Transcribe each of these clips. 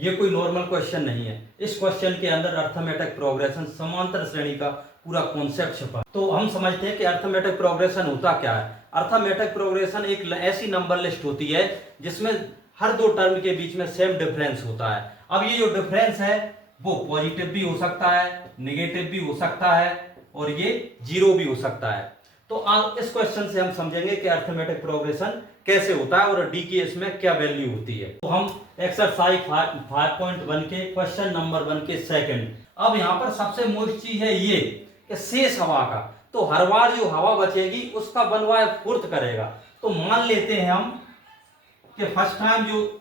ये कोई normal question नहीं है। इस क्वेश्चन के अंदर अर्थमेटिक प्रोग्रेशन समांतर श्रेणी का पूरा कॉन्सेप्ट छुपा। तो हम समझते हैं कि अर्थमेटिक प्रोग्रेशन होता क्या है। अर्थमेटिक प्रोग्रेशन एक ऐसी नंबर लिस्ट होती है जिसमें हर दो टर्म के बीच में सेम डिफरेंस होता है। अब ये जो डिफरेंस है वो पॉजिटिव भी हो सकता है, नेगेटिव भी हो सकता है और ये जीरो भी हो सकता है। तो आज इस क्वेश्चन से हम समझेंगे कि अर्थमेटिक प्रोग्रेशन कैसे होता है और डी की इसमें क्या वैल्यू होती है। तो हम एक्सरसाइज 5.1 के क्वेश्चन नंबर 1 के सेकंड। अब यहाँ पर सबसे मोस्ट चीज है ये कि शेष हवा का, तो हर बार जो हवा बचेगी उसका बनवाय पूर्त करेगा। तो मान लेते हैं हम कि फर्स्ट टाइम जो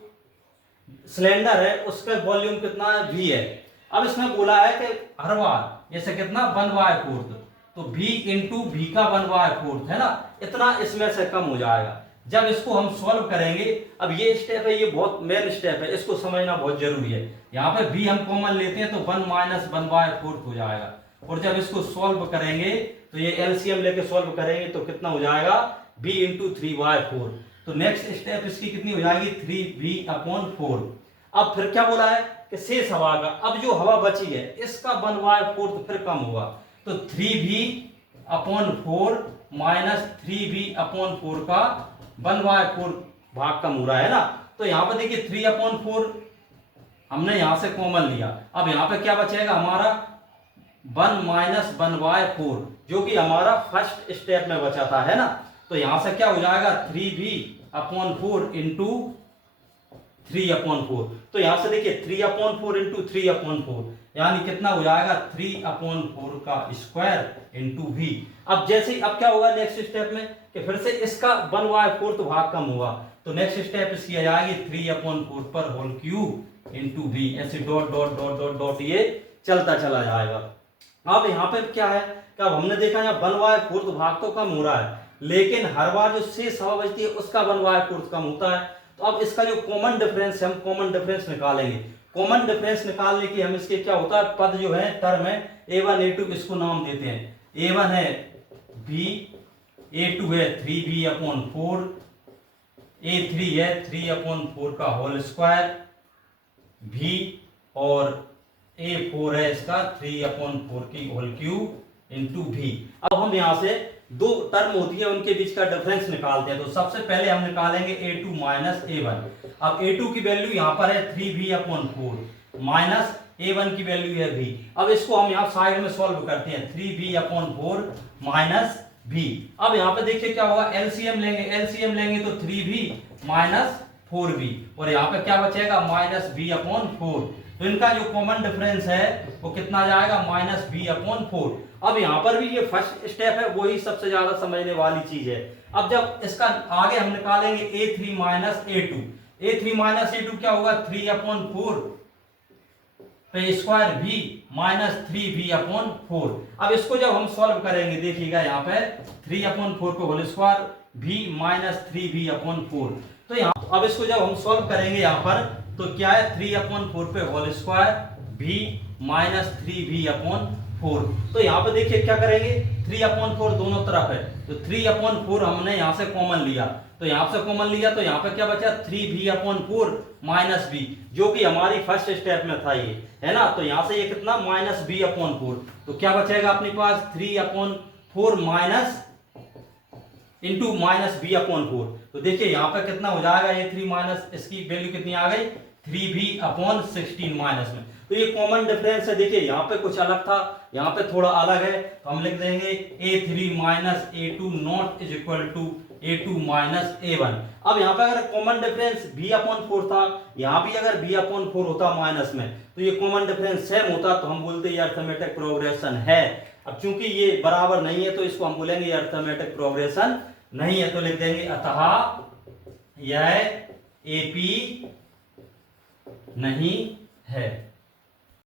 सिलेंडर है उसका वॉल्यूम कितना है, V है। अब इसमें बोला है कि हर बार जैसे कितना बनवाय पूर्त, तो V इंटू V का बनवाय पूर्त है ना, इतना इसमें से कम हो जाएगा। जब इसको हम सॉल्व करेंगे, अब ये स्टेप है, ये बहुत मेन स्टेप है, इसको समझना बहुत जरूरी है। यहाँ पे V हम कॉमन लेते हैं तो 1 माइनस 1/4 हो जाएगा। और जब इसको सॉल्व करेंगे तो ये एलसीएम लेके सॉल्व करेंगे तो कितना हो जाएगा, V इंटू 3/4। तो नेक्स्ट स्टेप इसकी कितनी हो जाएगी, 3V/4। अब फिर क्या बोला है कि शेष हवा का, अब जो हवा बची है इसका 1/4 फिर कम होगा, तो 3V/4 माइनस 3V/4 का 1/4 भाग कम हो रहा है ना। तो यहाँ पे देखिए 3/4 हमने यहां से कॉमन लिया। अब यहाँ पे क्या बचेगा हमारा 1 माइनस 1/4 जो कि हमारा फर्स्ट स्टेप में बचा था, है ना। तो यहां से क्या हो जाएगा 3V/4 इंटू 3/4। तो यहां से देखिए 3/4 इंटू 3/4 यानी कितना हो जाएगा 3/4 का स्क्वायर इंटू V। अब जैसे अब क्या होगा नेक्स्ट स्टेप में कि फिर से इसका 1/4 तो भाग कम होगा, तो नेक्स्ट स्टेप इसकी आ जाएगी 3/4 पर होल क्यूब इंटू V। ऐसे dot dot dot dot dot ये चलता चला जाएगा। अब यहाँ पे क्या है कि अब हमने देखा यहाँ 1/4 तो भाग तो कम हो रहा है, लेकिन हर बार जो शेष हवा बचती है उसका 1/4 कम होता है। तो अब इसका जो कॉमन डिफरेंस है हम कॉमन डिफरेंस निकालेंगे। कॉमन डिफरेंस निकालने की हम इसके क्या होता है, पद जो है टर्म है A1 A2 इसको नाम देते हैं। A1 है V, A2 है 3V/4, A3 है 3/4 का होल स्क्वायर V और A4 है इसका 3/4 की होल क्यूब इंटू V। अब हम यहां से दो टर्म होती है उनके बीच का डिफरेंस निकालते हैं। तो सबसे पहले हम निकालेंगे A2 माइनस A1। अब A2 की वैल्यू यहां पर है 3V/4 माइनस A1 की वैल्यू है V। अब इसको हम यहां साइड में सॉल्व करते हैं 3V/4 माइनस V। अब यहां पे देखिए क्या होगा, एलसीएम लेंगे तो 3V माइनस 4V और यहां पे क्या बचेगा माइनस V/4। तो इनका जो कॉमन डिफरेंस है वो कितना जाएगा माइनस V/4। अब यहां पर भी ये फर्स्ट स्टेप है, वही सबसे ज्यादा समझने वाली चीज है। अब जब इसका आगे हम निकालेंगे A3 minus A2, A3 minus A2 क्या होगा 3/4 पे स्क्वायर V माइनस 3V/4। अब इसको जब हम सॉल्व करेंगे देखिएगा यहाँ पे 3/4 पे whole square V minus 3V/4। तो यहाँ अब इसको जब हम सॉल्व करेंगे यहाँ पर तो क्या है 3/4 पे whole square V minus 3V/4। तो यहाँ पे देखिए क्या करेंगे 3/4 दोनों तरफ है, तो 3/4 हमने यहाँ से कॉमन लिया, तो यहाँ से कॉमन लिया तो यहाँ पे क्या बचा 3V/4 माइनस V जो कि हमारी फर्स्ट स्टेप में था ये, है ना। तो यहाँ से ये कितना माइनस V/4, तो क्या बचेगा अपने पास 3/4 माइनस इंटू माइनस V/4। तो देखिए यहाँ पे कितना हो जाएगा A3 माइनस इसकी वैल्यू कितनी आ गई 3V/16 माइनस में। तो ये कॉमन डिफरेंस है। देखिए यहाँ पे कुछ अलग था, यहाँ पे थोड़ा अलग है, तो हम लिख देंगे A3 minus A2 not is equal to A2 minus A1। अब यहाँ पे अगर कॉमन डिफरेंस V/4 था, यहाँ भी अगर V/4 होता माइनस में तो ये कॉमन डिफरेंस सेम होता, तो हम बोलते ये अर्थमेटिक प्रोग्रेशन है। अब चूंकि ये बराबर नहीं है तो इसको हम बोलेंगे अर्थमेटिक प्रोग्रेशन नहीं है, तो लिख देंगे अतः यह AP नहीं है।